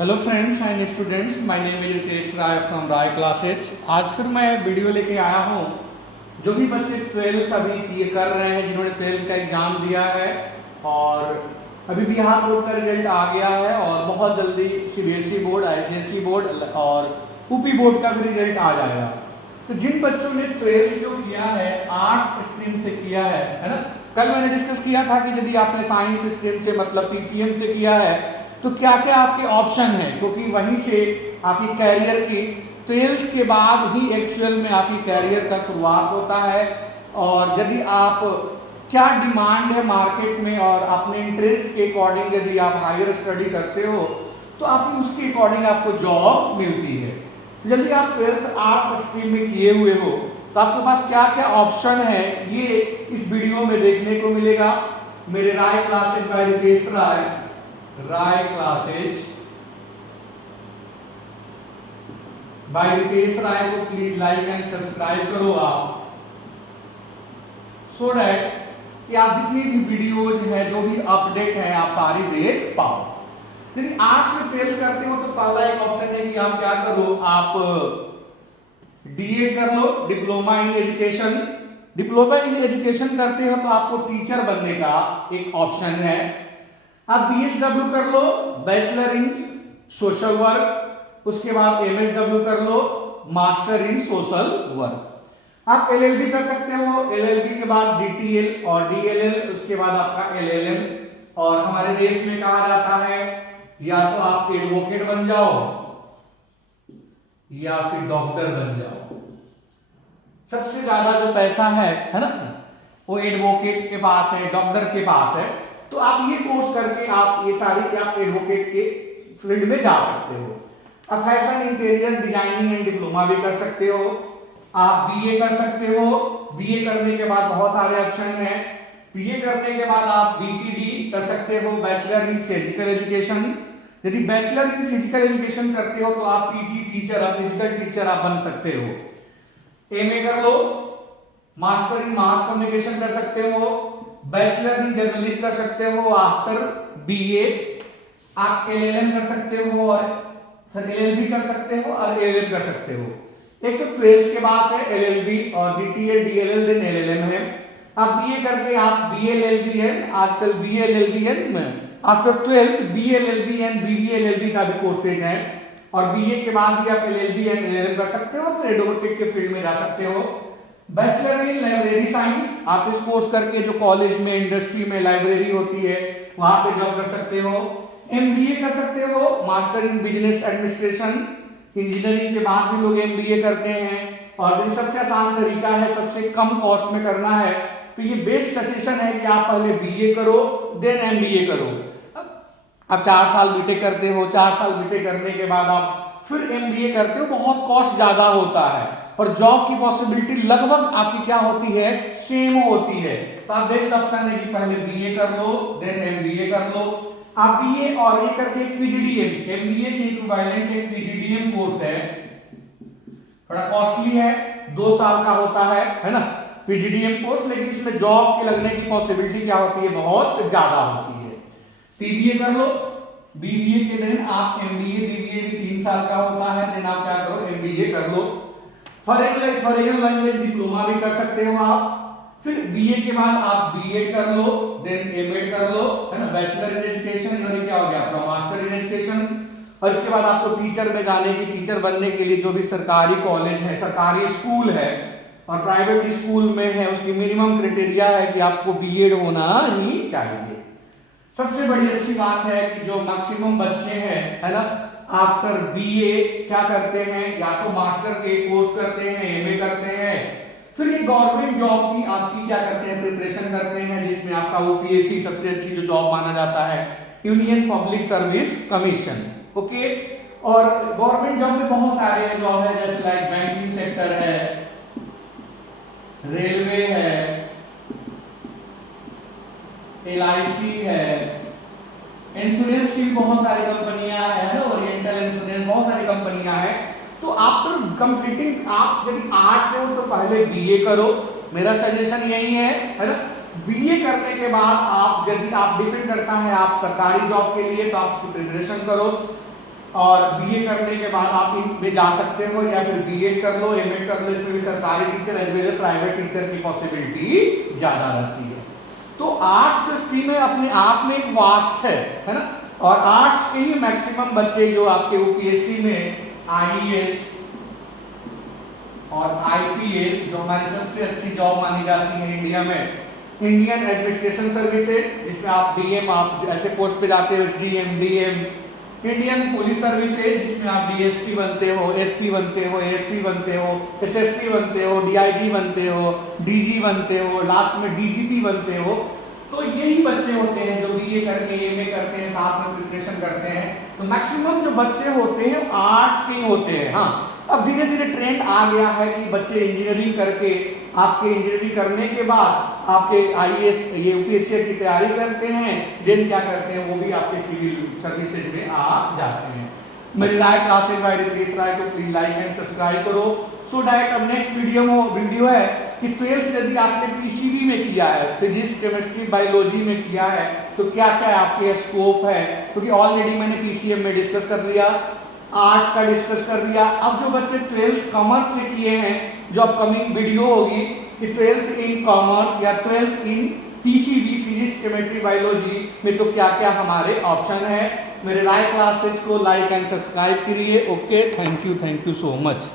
Hello friends and students, my name is Ritesh Rai from Rai classes. आज फिर मैं वीडियो लेके आया हूँ। जो भी बच्चे 12th अभी ये कर रहे हैं, जिन्होंने 12th का एग्ज़ाम दिया है और अभी बिहार बोर्ड का रिजल्ट आ गया है और बहुत जल्दी सीबीएसई बोर्ड, आईसीएसई बोर्ड और यूपी बोर्ड का भी रिजल्ट आ जाएगा। तो जिन बच्चों ने 12th जो किया है आर्ट्स स्ट्रीम से किया है ना, कल मैंने डिस्कस किया था कि यदि आपने साइंस स्ट्रीम से मतलब पीसीएम से किया है तो क्या क्या आपके ऑप्शन हैं, क्योंकि वहीं से आपकी कैरियर की 12th के बाद ही एक्चुअल में आपकी कैरियर का शुरुआत होता है। और यदि आप क्या डिमांड है मार्केट में और अपने इंटरेस्ट के अकॉर्डिंग यदि आप हायर स्टडी करते हो तो आपकी उसके अकॉर्डिंग आपको जॉब मिलती है। यदि आप 12th आर्ट्स स्ट्रीम में किए हुए हो तो आपके पास क्या क्या ऑप्शन है ये इस वीडियो में देखने को मिलेगा। मेरे राय क्लासेज बाय रितेश राय क्लासेज बाय रितेश राय को प्लीज लाइक एंड सब्सक्राइब करो आप, सो दैट कि आप जितनी भी वीडियोज है जो भी अपडेट है आप सारी देख पाओ। यदि आर्ट्स में 12th करते हो तो पहला एक ऑप्शन है कि आप क्या करो, आप डीएड कर लो, diploma in education. Diploma in education करते हो तो आपको टीचर बनने का एक ऑप्शन है। आप बीएसडब्ल्यू कर लो, बैचलर इन सोशल वर्क। उसके बाद एमएसडब्ल्यू कर लो, मास्टर इन सोशल वर्क। आप एलएलबी कर सकते हो, एलएलबी के बाद डीटीएल और डीएलएल, उसके बाद आपका एलएलएम। और हमारे देश में कहा जाता है या तो आप एडवोकेट बन जाओ या फिर डॉक्टर बन जाओ। सबसे ज्यादा जो पैसा है ना, वो एडवोकेट के पास है, डॉक्टर के पास है। तो आप ये कोर्स करके आप ये सारी आप एडवोकेट के फील्ड में जा सकते हो। आप fashion interior designing and diploma भी कर सकते हो। आप बीए कर सकते हो। बीए करने के बाद बहुत सारे ऑप्शन हैं। बीए करने के बाद आप बीपीडी कर सकते हो, बैचलर इन फिजिकल एजुकेशन। यदि बैचलर इन फिजिकल एजुकेशन करते हो तो आप पीटी टीचर, फिजिकल टीचर आप बन सकते हो। एमए कर लो, मास्टर इन मास कम्युनिकेशन कर सकते हो, बैचलर इन जर्नलिज्म कर सकते हो। आफ्टर बीए आप एलएलएम कर सकते हो और एलएलबी कर सकते हो और एलएलएम कर सकते हो। एक तो 12th के बाद है एलएलबी और डीटीएल डीएलएल देन एलएलएम है। आप बीए करके आप बीएलएलबी आजकल BLLB after 12th BLLB and BBLLB का भी कोर्सेज है। और बीए के बाद भी आप एलएलबी एंड एलएलएम कर सकते हो, फिर एडवोकेट के फील्ड में जा सकते हो। बैचलर इन लाइब्रेरी साइंस, आप इस कोर्स करके जो कॉलेज में इंडस्ट्री में लाइब्रेरी होती है वहां पे जॉब कर सकते हो। एमबीए कर सकते हो, master in business administration. Engineering के बाद भी लोग एमबीए करते हैं और ये सबसे आसान तरीका है, सबसे कम कॉस्ट में करना है। तो ये बेस्ट सजेशन है कि आप पहले बीए करो देन एमबीए करो। अब 4 साल बीटेक करते हो, 4 साल बीटेक करने के बाद आप फिर एमबीए करते हो, बहुत कॉस्ट ज्यादा होता है और जॉब की पॉसिबिलिटी लगभग आपकी क्या होती है, सेम होती है। तो आप बेस्ट ऑप्शन है कि पहले बीए कर लो देन एमबीए कर लो। आप बीए और ये करके एक पीजीडीएम, एमबीए के इक्विवेलेंट एक पीजीडीएम कोर्स है, थोड़ा कॉस्टली है, 2 साल का होता है ना पीजीडीएम कोर्स, लेकिन इसमें जॉब के लगने की पॉसिबिलिटी क्या होती है, बहुत ज्यादा होती है। बीबीए कर लो, बीबीए के दिन आप एमबीए, बीबीए भी 3 साल का होता है, देन आप क्या करो एमबीए कर लो। फॉरेन लैंग्वेज डिप्लोमा भी कर सकते हो आप। फिर बीए के बाद आप बीएड कर लो देन एमएड कर लो, है ना, बैचलर इन एजुकेशन, और क्या हो गया आपका मास्टर इन एजुकेशन। और इसके बाद आपको टीचर में जाने की, टीचर बनने के लिए जो भी सरकारी कॉलेज है, सरकारी स्कूल है और प्राइवेट स्कूल में है, उसकी मिनिमम क्राइटेरिया है कि आपको बीएड होना ही चाहिए। सबसे बड़ी अच्छी बात है कि जो मैक्सिमम बच्चे हैं, है ना, आफ्टर बीए क्या करते हैं, या तो मास्टर के कोर्स करते हैं, एमए करते हैं, फिर ये गवर्नमेंट जॉब की आपकी क्या करते हैं, प्रिपरेशन करते हैं, जिसमें आपका यूपीएससी सबसे अच्छी जो जॉब माना जाता है, union public service commission. Okay, और गवर्नमेंट जॉब में बहुत सारे जॉब है, जैसे लाइक बैंकिंग सेक्टर है, रेलवे है, एलआईसी है, इंश्योरेंस की भी बहुत सारी कंपनियां हैं ना, ओरिएंटल इंश्योरेंस, बहुत सारी कंपनियां हैं। तो आफ्टर कंप्लीटिंग, आप यदि आर्ट्स से हो तो पहले बीए करो, मेरा सजेशन यही है ना। बीए करने के बाद आप, यदि आप डिपेंड करता है आप सरकारी जॉब के लिए तो आप उसकी प्रिपरेशन करो। और बीए करने के बाद आप इनमें जा सकते हो, या फिर बीएड कर लो, एमएड कर लो, इसमें भी सरकारी teacher as well as private teacher की पॉसिबिलिटी ज्यादा रहती है। तो आर्ट्स जो स्ट्रीम है अपने आप में एक वास्ट है ना, और आर्ट्स के ही मैक्सिमम बच्चे जो आपके यूपीएससी में आईएएस और आईपीएस, जो हमारी सबसे अच्छी जॉब मानी जाती है इंडिया में, इंडियन एडमिनिस्ट्रेशन सर्विसेज, जिसमें आप डीएम, आप ऐसे पोस्ट पे जाते हो, SDM, DM, Indian police services जिसमें आप डीएसपी बनते हो, एसपी बनते हो, एएसपी बनते हो, एसएसपी बनते हो, डीआईजी बनते हो, डीजी बनते हो, लास्ट में डीजीपी बनते हो। तो यही बच्चे होते हैं जो बीए करके एमए करते हैं, साथ में प्रिपरेशन करते हैं। तो मैक्सिमम जो बच्चे होते हैं आर्ट्स के ही होते हैं। हाँ, अब धीरे धीरे ट्रेंड आ गया है कि बच्चे इंजीनियरिंग करके, आपके इंजीनियरिंग करने के बाद आपके आईएएस, ये यूपीएससी की तैयारी करते हैं, देन क्या करते हैं, वो भी आपके सिविल सर्विसेज में आ जाते हैं। मेरी राय क्लासेज बाय रितेश राय को प्लीज लाइक एंड सब्सक्राइब करो। सो डायरेक्ट अब नेक्स्ट वीडियो है कि 12th यदि आपने पीसीबी में किया है, फिजिक्स, केमिस्ट्री, बायोलॉजी में किया है, तो क्या क्या आपके स्कोप है, क्योंकि ऑलरेडी मैंने पीसीएम में डिस्कस कर लिया, आर्ट्स का डिस्कस कर दिया। अब जो बच्चे 12th कॉमर्स से किए हैं, जो अपकमिंग वीडियो होगी कि 12th इन कॉमर्स या 12th इन पीसीबी, फिजिक्स, केमिस्ट्री, बायोलॉजी में तो क्या क्या हमारे ऑप्शन है। मेरे राय क्लासेज को लाइक एंड सब्सक्राइब करिए। Okay, thank you so much.